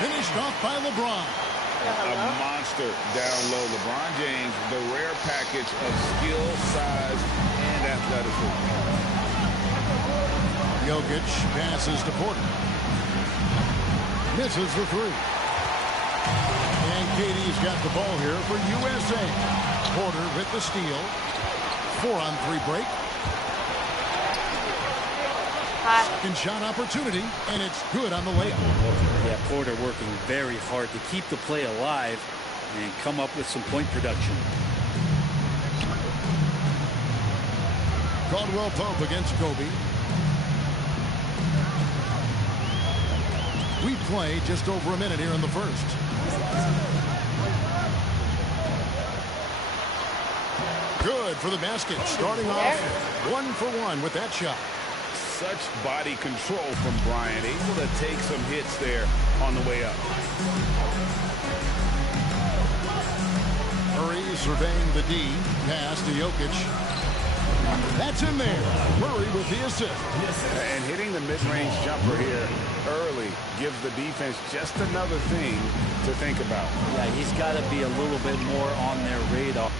Finished off by LeBron. A monster down low. LeBron James, the rare package of skill, size, and athleticism. Jokic passes to Porter. Misses the three. And KD's got the ball here for USA. Porter with the steal. 4-on-3 break. Second shot opportunity, and it's good on the layup. Yeah, Porter working very hard to keep the play alive and come up with some point production. Caldwell Pope against Kobe. We play just over a minute here in the first. Good for the basket. Starting off 1 for 1 with that shot. Such body control from Bryant, able to take some hits there on the way up. Murray surveying the D. Pass to Jokic. That's in there. Murray with the assist. And hitting the mid-range jumper here early gives the defense just another thing to think about. Yeah, he's got to be a little bit more on their radar.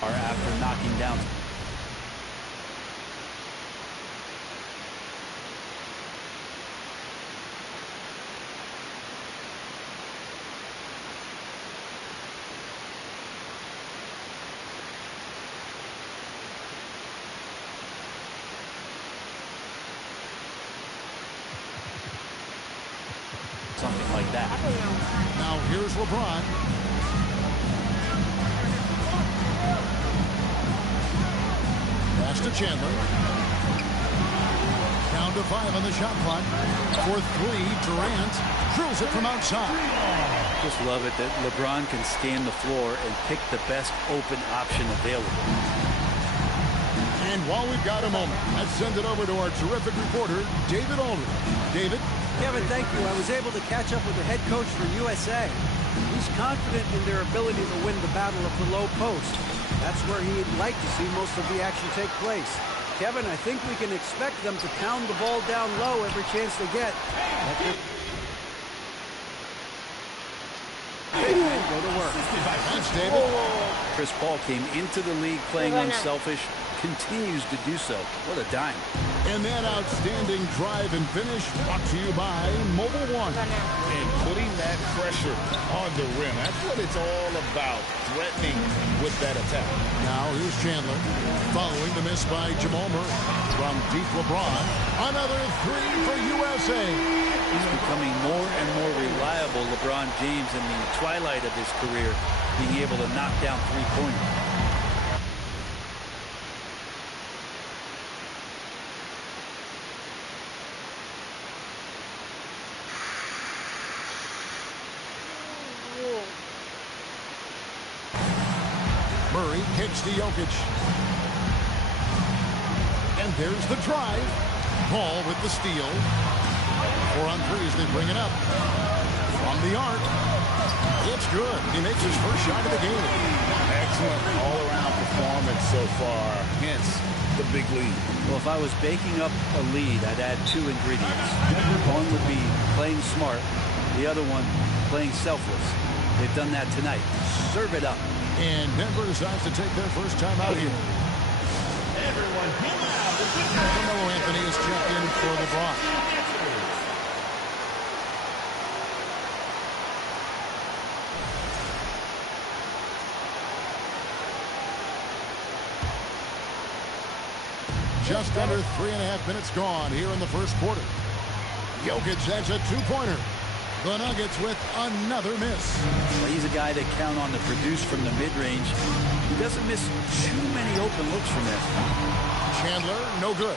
After knocking down. Something like that. Now here's LeBron. Pass to Chandler. Down to 5 on the shot clock. For 3, Durant drills it from outside. Just love it that LeBron can scan the floor and pick the best open option available. And while we've got a moment, let's send it over to our terrific reporter, David Aldridge. David? Kevin, thank you. I was able to catch up with the head coach for USA. He's confident in their ability to win the battle of the low post. That's where he'd like to see most of the action take place. Kevin, I think we can expect them to pound the ball down low every chance they get. And go to work. Thanks, David. Chris Paul came into the league playing unselfish, continues to do so. What a dime. And that outstanding drive and finish brought to you by Mobile One. And putting that pressure on the rim. That's what it's all about, threatening with that attack. Now here's Chandler. Following the miss by Jamal Murray. From deep LeBron. Another 3 for USA. He's becoming more and more reliable, LeBron James, in the twilight of his career, being able to knock down three-pointers. Murray kicks to Jokic. And there's the drive. Paul with the steal. 4 on 3 as they bring it up. From the arc. It's good. He makes his first shot of the game. Excellent all-around performance so far. Hence the big lead. Well, if I was baking up a lead, I'd add 2 ingredients. One would be playing smart. The other one, playing selfless. They've done that tonight. Serve it up. And Denver decides to take their first time out here. Everyone, Carmelo Anthony is checked in for LeBron. Just under 3.5 minutes gone here in the first quarter. Jokic has a 2-pointer. The Nuggets with another miss. Well, he's a guy that count on to produce from the mid-range. He doesn't miss too many open looks from there. Chandler, no good.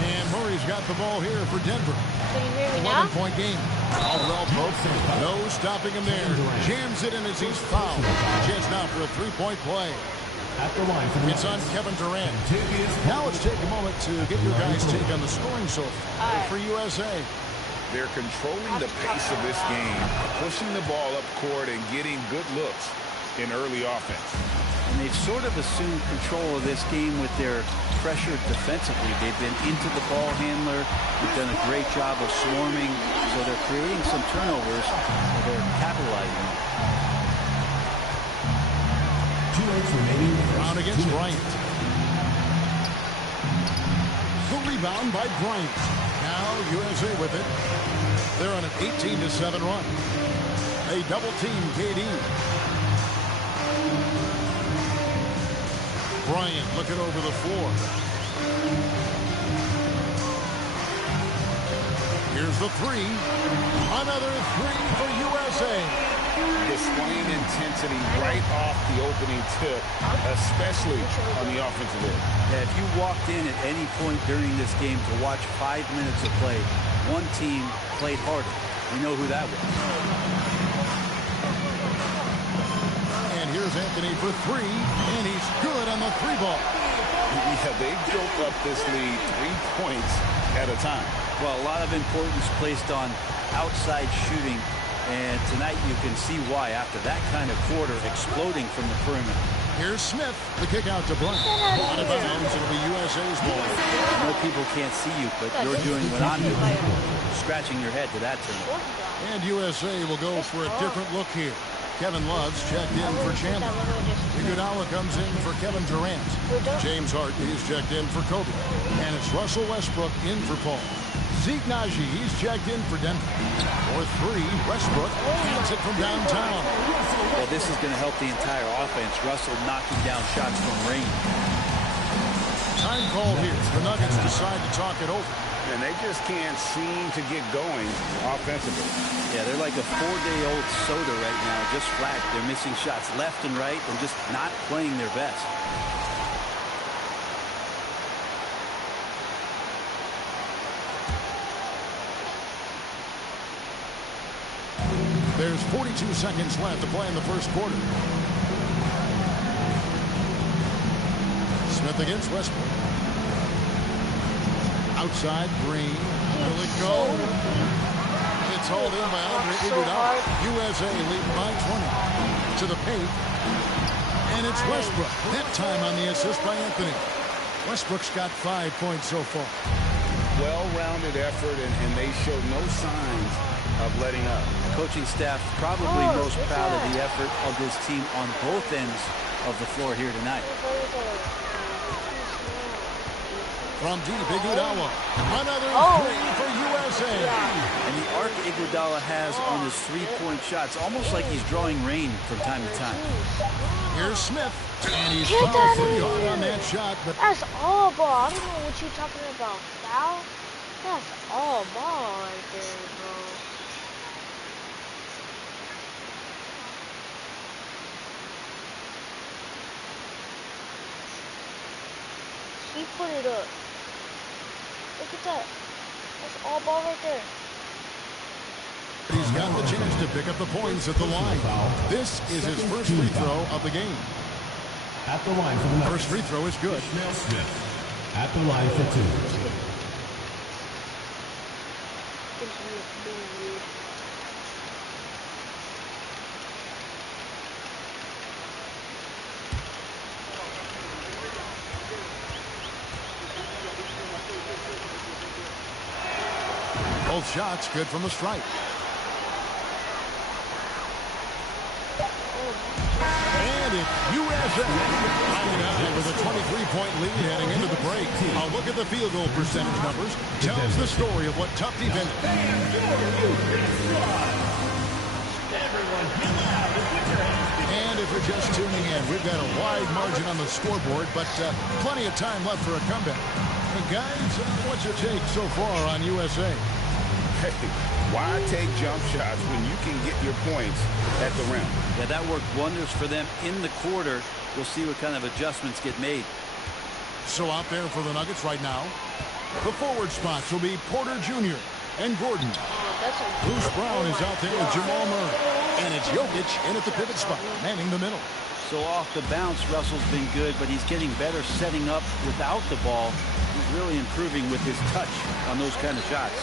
And Murray's got the ball here for Denver. Can you hear me now? 11-point game. Caldwell Pope, no stopping him there. Jams it in as he's fouled. Just now for a 3-point play. It's on Kevin Durant. Now let's take a moment to get your guys' take on the scoring so far for USA. They're controlling the pace of this game, pushing the ball up court and getting good looks. in early offense. And they've sort of assumed control of this game with their pressure defensively. They've been into the ball handler. They've done a great job of swarming. So they're creating some turnovers. So they're capitalizing. 2 remaining. Brown against Bryant. The rebound by Bryant. Now USA with it. They're on an 18-7 run. They double team KD. Bryant looking over the floor. Here's the three. Another three for USA. Displaying intensity right off the opening tip, especially on the offensive end. Yeah, if you walked in at any point during this game to watch 5 minutes of play, one team played harder. You know who that was. And here's Anthony for three, and he's good on the three ball. Yeah, they built up this lead 3 points at a time. Well, a lot of importance placed on outside shooting, and tonight you can see why after that kind of quarter exploding from the perimeter. Here's Smith, the kick out to Bryant. Out of bounds, it'll be USA's ball. I know people can't see you, but you're doing what I'm doing, scratching your head to that turn. And USA will go for a different look here. Kevin Love's checked in for Chandler. Iguodala comes in for Kevin Durant. James Harden is checked in for Kobe. And it's Russell Westbrook in for Paul. Zeke Naji, he's checked in for Denver. For three, Westbrook hands it from downtown. Well, this is going to help the entire offense. Russell knocking down shots from range. Time call here. The Nuggets decide to talk it over. And they just can't seem to get going offensively. Yeah, they're like a 4-day-old soda right now, just flat. They're missing shots left and right and just not playing their best. There's 42 seconds left to play in the first quarter. Smith against Westbrook. Outside, Green. Will it go? It's hauled in by Andre Iguodala. USA leading by 20. To the paint. And it's Westbrook. That time on the assist by Anthony. Westbrook's got 5 points so far. Well-rounded effort, and they showed no signs of letting up. Coaching staff probably most proud of the effort of this team on both ends of the floor here tonight. From deep, Iguodala. Another three for USA. And the arc Iguodala has on his three-point shots, almost like he's drawing rain from time to time. Here's Smith. And he's fouled pretty hard on that shot. But that's all ball. I don't know what you're talking about. Foul? That's all ball right there, bro. He put it up. Look at that. That's all ball right there. he's got the chance to pick up the points at the line. This is his first free throw of the game. At the line for the first free throw is good. Smith at the line for two. Both shots good from the stripe. And it's USA with a 23-point lead heading into the break. A look at the field goal percentage numbers tells the story of what tough defense. And if you're just tuning in, we've got a wide margin on the scoreboard, but plenty of time left for a comeback. And guys, what's your take so far on USA? Hey, why take jump shots when you can get your points at the rim? Yeah, that worked wonders for them in the quarter. We'll see what kind of adjustments get made. So out there for the Nuggets right now, the forward spots will be Porter Jr. and Gordon. Bruce Brown is out there with Jamal Murray. And it's Jokic in at the pivot spot, manning the middle. So off the bounce, Russell's been good, but he's getting better setting up without the ball. He's really improving with his touch on those kind of shots.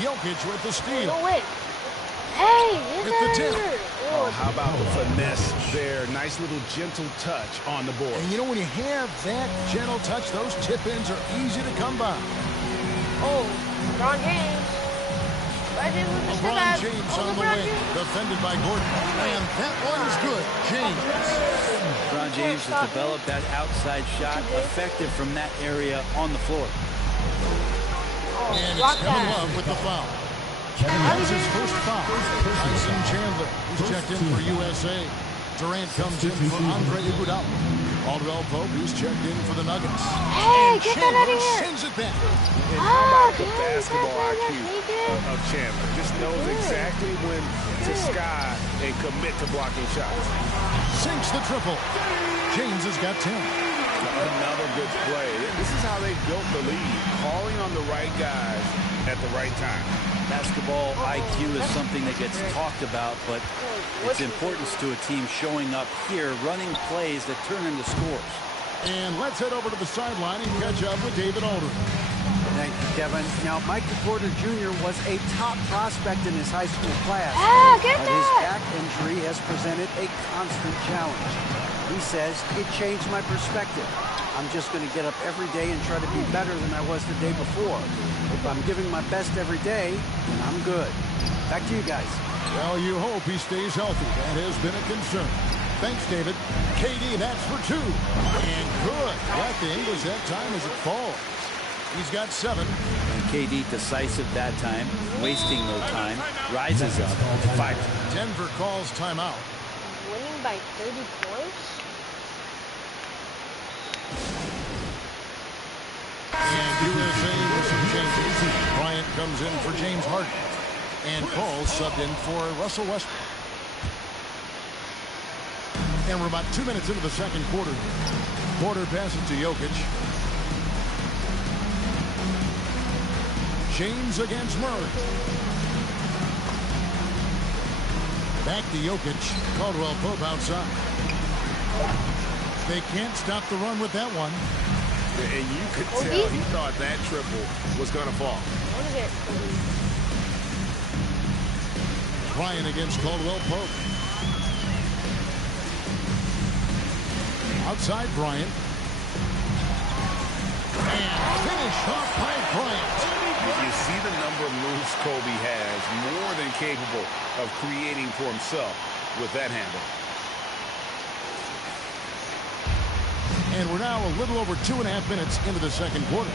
Jokic with the steal. No way. Hey, With the tip. Oh, how about the finesse there? Nice little gentle touch on the board. And you know, when you have that gentle touch, those tip-ins are easy to come by. Oh, LeBron James. LeBron James with the step LeBron out. James Oh, on the LeBron wing, James. defended by Gordon. And that one's good. James. LeBron James has developed that outside shot, effective from that area on the floor. Oh, And it's block Kevin that. Love with the foul. That's his first foul. Tyson Chandler, who's checked in for USA. Durant comes in for Andre Iguodala. Caldwell Pope, he's checked in for the Nuggets. Hey, And get that out of Chandler here. sends it back. And how about the damn, basketball that's IQ naked. of Chandler? Just knows exactly when to sky and commit to blocking shots. Sinks the triple. James has got 10. Another good play. This is how they built the lead, calling on the right guys at the right time. Basketball IQ is something that gets talked about, but its importance to a team showing up here, running plays that turn into scores. And let's head over to the sideline and catch up with David Aldridge. Thank you, Kevin. Now, Michael Porter Jr. was a top prospect in his high school class. Get But his that. back injury has presented a constant challenge. He says, it changed my perspective. I'm just going to get up every day and try to be better than I was the day before. If I'm giving my best every day, then I'm good. Back to you guys. Well, you hope he stays healthy. That has been a concern. Thanks, David. KD, that's for 2. And good. Let the English have time as it falls. He's got 7. And KD decisive that time, wasting no time, rises up, fires. Denver calls timeout. Winning by 30 points? And USA with some changes. Bryant comes in for James Harden. And Cole subbed in for Russell Westbrook. And we're about 2 minutes into the second quarter. Porter passes to Jokic. James against Murray. Back to Jokic. Caldwell Pope outside. They can't stop the run with that one. And you could tell he thought that triple was going to fall. What is it? Bryant against Caldwell Pope. Outside Bryant. And finish off by Bryant. You see the number of moves Kobe has, more than capable of creating for himself with that handle. And we're now a little over 2.5 minutes into the second quarter.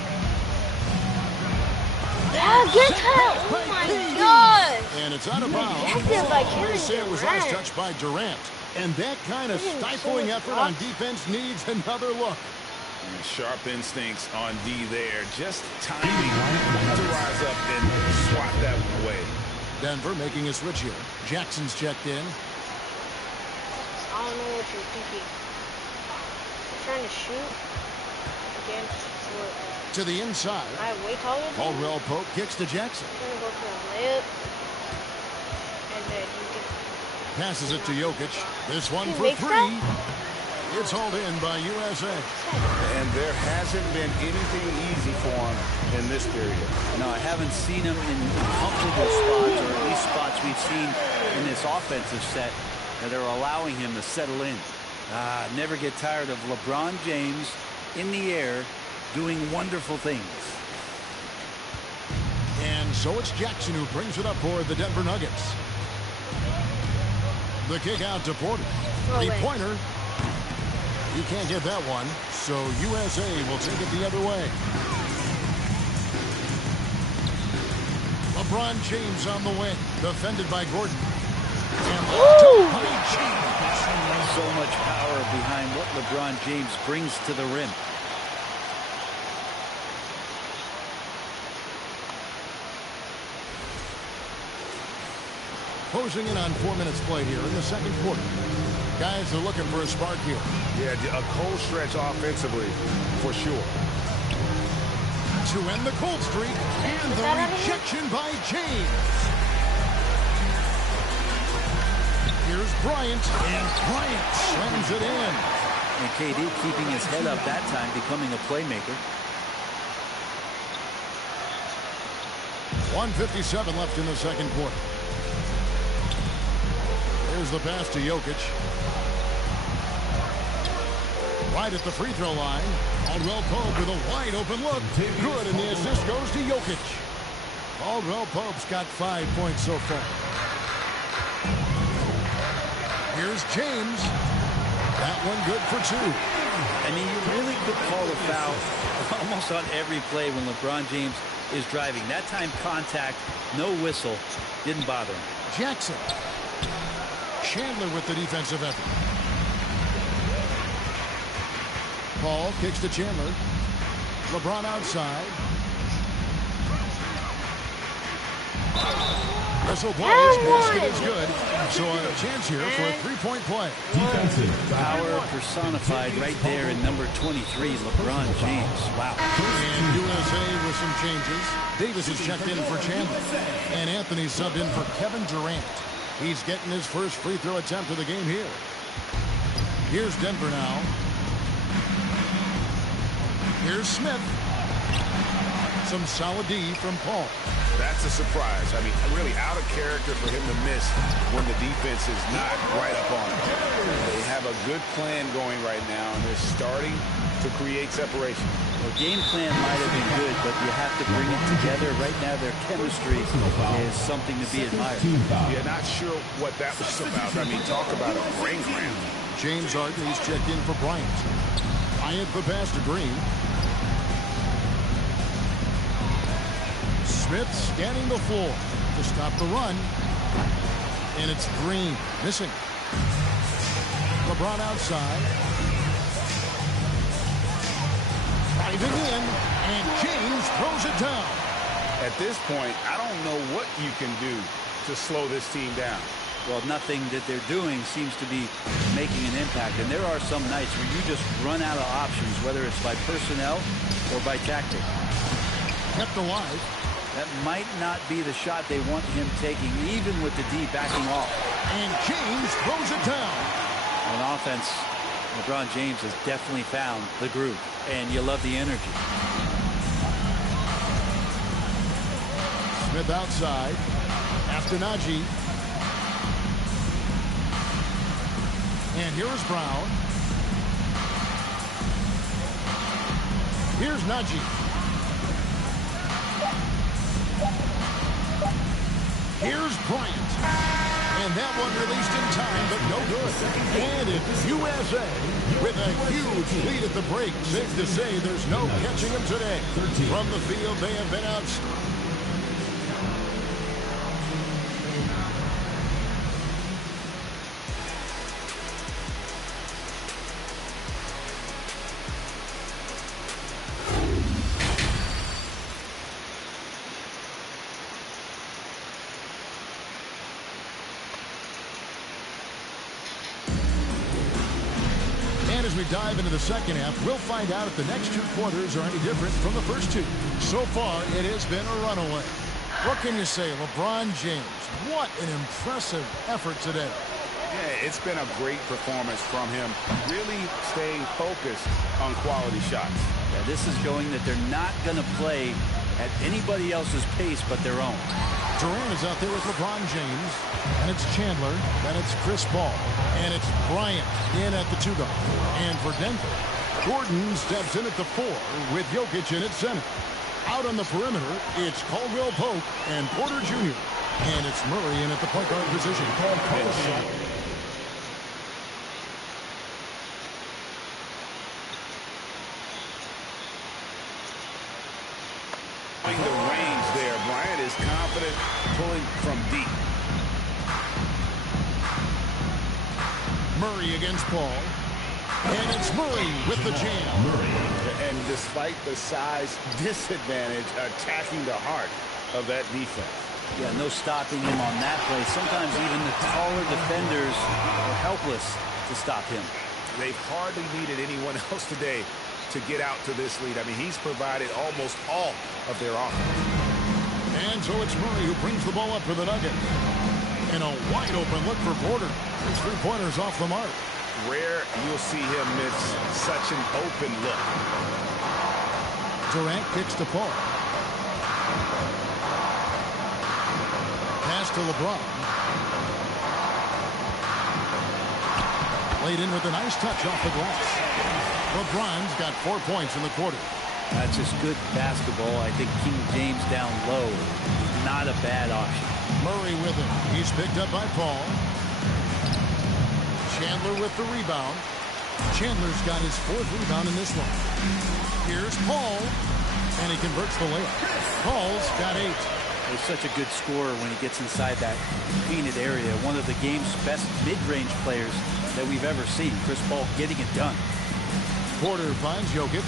Get that! Oh my God! And it's out of bounds. Rejected by Kevin They say it was last Durant. touched by Durant. And that kind of stifling effort on defense needs another look. And sharp instincts on D there. Just timing to rise up and swat that one away. Denver making a switch here. Jackson's checked in. I don't know what you're thinking. You're trying to shoot against what? To the inside. I way taller than you. Caldwell Pope kicks to Jackson. I'm gonna go for a layup. And then you can. Passes it to Jokic. This one He for makes 3. that? It's hauled in by USA. And there hasn't been anything easy for him in this period. No, I haven't seen him in comfortable spots, or at least spots we've seen in this offensive set that are allowing him to settle in. Never get tired of LeBron James in the air doing wonderful things. And so it's Jackson who brings it up for the Denver Nuggets. The kick out to Porter. Three-pointer. He can't get that one, so USA will take it the other way. LeBron James on the wing, defended by Gordon. And by James. So much power behind what LeBron James brings to the rim. Closing in on 4 minutes played here in the second quarter. Guys are looking for a spark here. Yeah, a cold stretch offensively, for sure. To end the cold streak, and the rejection by James. Here's Bryant, and Bryant slams it in. And KD keeping his head up that time, becoming a playmaker. 1:57 left in the second quarter. Here's the pass to Jokic. Right at the free throw line. Caldwell Pope with a wide open look. Good, and the assist goes to Jokic. Caldwell Pope's got 5 points so far. Here's James. That one good for 2. I mean, you really could call a foul almost on every play when LeBron James is driving. That time contact, no whistle, didn't bother him. Jackson. Chandler with the defensive effort. Paul kicks to Chandler. LeBron outside. Whistle blows. Basket is good. So a chance here for a three-point play. Defensive. Power personified right there in number 23, LeBron James. Wow. And USA with some changes. Davis is checked in for Chandler. And Anthony subbed in for Kevin Durant. He's getting his first free throw attempt of the game here. Here's Denver now. Here's Smith. Some solid D from Paul. That's a surprise. I mean, really out of character for him to miss when the defense is not right up on him. They have a good plan going right now, and they're starting to create separation. Well, game plan might have been good, but you have to bring it together. Right now, their chemistry is something to be admired. Yeah, not sure what that was about. I mean, talk about a brain cramp. James Harden, he's checked in for Bryant. Bryant the pass to Green. Smith scanning the floor to stop the run. And it's Green missing. LeBron outside. Driving in, and James throws it down. At this point, I don't know what you can do to slow this team down. Well, nothing that they're doing seems to be making an impact. And there are some nights where you just run out of options, whether it's by personnel or by tactic. Kept alive. That might not be the shot they want him taking, even with the D backing off. And James throws it down. On offense, LeBron James has definitely found the groove, and you love the energy. Smith outside. After Najee. And here's Brown. Here's Najee. Here's Bryant. And that one released in time, but no good. And it's USA with a huge lead at the break. Safe to say there's no catching them today. From the field, they have been outstanding. As we dive into the second half, we'll find out if the next 2 quarters are any different from the first 2. So far, it has been a runaway. What can you say, LeBron James? What an impressive effort today. Yeah, it's been a great performance from him, really staying focused on quality shots. Yeah, this is showing that they're not going to play at anybody else's pace but their own. Durant is out there with LeBron James, and it's Chandler, then it's Chris Paul, and it's Bryant in at the 2 guard. And for Denver, Gordon steps in at the 4 with Jokic in at center. Out on the perimeter, it's Caldwell Pope and Porter Jr. And it's Murray in at the point guard position. The range there. Bryant is confident pulling from deep. Murray against Paul. And it's Murray with the jam. And despite the size disadvantage, attacking the heart of that defense. Yeah, no stopping him on that play. Sometimes even the taller defenders are helpless to stop him. They've hardly needed anyone else today to get out to this lead. I mean, he's provided almost all of their offense. And so it's Murray who brings the ball up for the Nuggets. And a wide open look for Porter. His 3-pointers off the mark. Rare you'll see him miss such an open look. Durant kicks to Paul. Pass to LeBron. Laid in with a nice touch off the glass. LeBron's got 4 points in the quarter. That's just good basketball. I think King James down low, not a bad option. Murray with it. He's picked up by Paul. Chandler with the rebound. Chandler's got his 4th rebound in this one. Here's Paul, and he converts the layup. Paul's got 8. He's such a good scorer when he gets inside that painted area. One of the game's best mid-range players that we've ever seen. Chris Paul getting it done. Porter finds Jokic.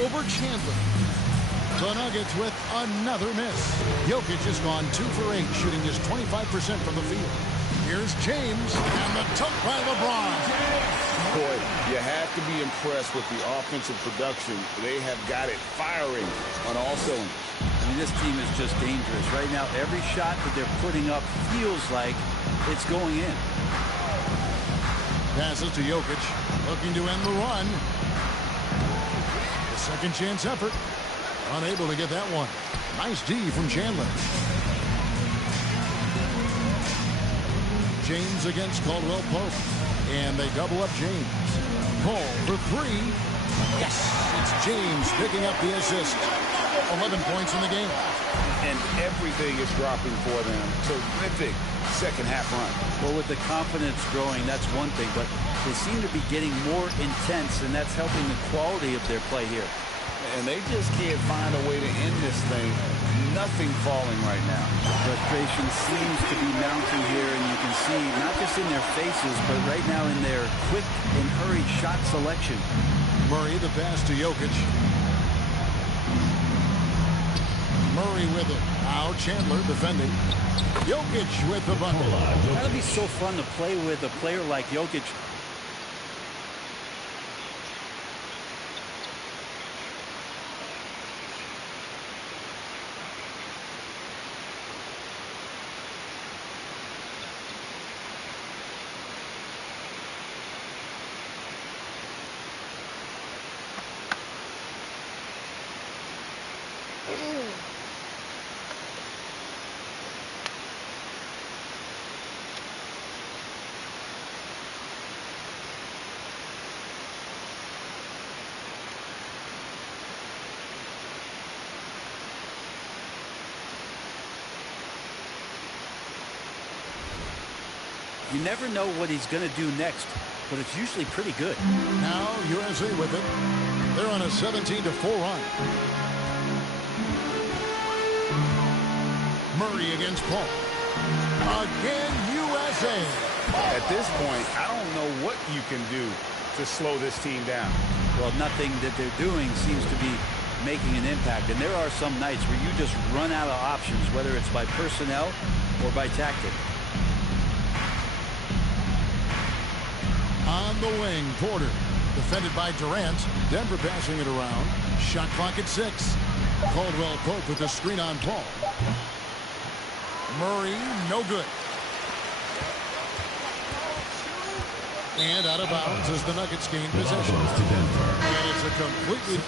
Over Chandler. The Nuggets with another miss. Jokic has gone 2 for 8, shooting just 25% from the field. Here's James, and the dunk by LeBron. Boy, you have to be impressed with the offensive production. They have got it firing on all cylinders. I mean, this team is just dangerous. Right now, every shot that they're putting up feels like it's going in. Passes to Jokic, looking to end the run. The second chance effort. Unable to get that one. Nice D from Chandler. James against Caldwell Pope. And they double up James. Paul for 3. Yes, it's James picking up the assist. 11 points in the game. And everything is dropping for them. Terrific second half run. Well, with the confidence growing, that's one thing, but they seem to be getting more intense, and that's helping the quality of their play here. And they just can't find a way to end this thing. Nothing falling right now. Frustration seems to be mounting here, and you can see not just in their faces, but right now in their quick and hurried shot selection. Murray, the pass to Jokic. Murray with it. Now Chandler defending. Jokic with the bucket. That'll be so fun to play with a player like Jokic. You never know what he's going to do next, but it's usually pretty good. Now USA with it. They're on a 17-4 run. Murray against Paul. Again, USA. At this point, I don't know what you can do to slow this team down. Well, nothing that they're doing seems to be making an impact. And there are some nights where you just run out of options, whether it's by personnel or by tactic. On the wing, Porter. Defended by Durant. Denver passing it around. Shot clock at 6. Caldwell Pope with the screen on Paul. Murray, no good. And out of bounds as the Nuggets gain possession. And it's a completely...